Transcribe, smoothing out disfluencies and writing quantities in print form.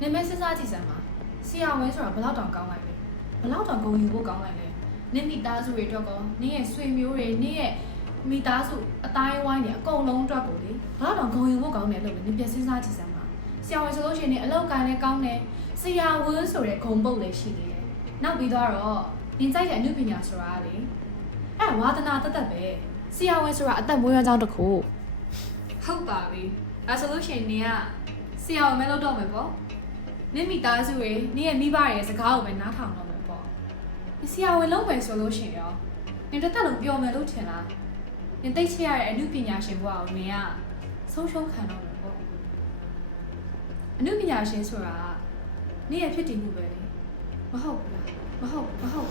နင်မဲစဉ်းစားကြည့်စမ်းပါဆရာဝန်ဆိုတာဘယ်လောက်တောင်ကောင်းလိုက်လဲဘယ်လောက်တောင်ဂုဏ်ယူဖို့ကောင်းလိုက်လဲနင်မိသားစုတွေအတွက်ကောနင်ရဲ့ဆွေမျိုးတွေနင်ရဲ့မိသားစုအတိုင်းဝိုင်းတွေအကုန်လုံးအတွက်ကိုလေဘယ်လောက်တောင်ဂုဏ်ယူဖို့ကောင်းတယ်လို့နင်ပြန်စဉ်းစားကြည့်စမ်းပါဆရာဝန်ဆိုလို့ရှိရင်နင်အလောက်ကန်လည်းကောင်းတယ်ဆရာဝန်ဆိုတဲ့ဂုဏ်ပုတ်လည်းရှိနေတယ်နောက်ပြီးတော့နင်ကြိုက်တဲ့အမှုပညာဆိုတာလေအဲ့ဝါသနာတတ်ပဲဆရာဝန်ဆိုတာအသက်မွေးဝမ်းကြောင်းတစ်ခုဟုတ်ပါပြီဒါဆိုလို့ရှိရင်နင်ကဆရာဝန်မဲလုပ်တော့မယ်ပေါ့နင်မိသားစုတွေနင်ရဲ့မိဘတွေရဲ့စကားကိုပဲနားထောင်တော့မယ်ပေါ့ဆရာဝန်လုပ်မယ်ဆိုလို့ရှိရင်ရောနင်တစ်သက်လုံးပျော်မယ်လို့ထင်လားနင်သိချရတဲ့အမှုပညာရှင်ဘဝကိုနင်ကဆုံးရှုံးခံတော့မယ်ပေါ့အမှုပညာရှင်ဆိုတာနင်ရဲ့ဖြစ်တည်မှုပဲလေမဟုတ်ဘူးလားမဟုတ်ဘူးလား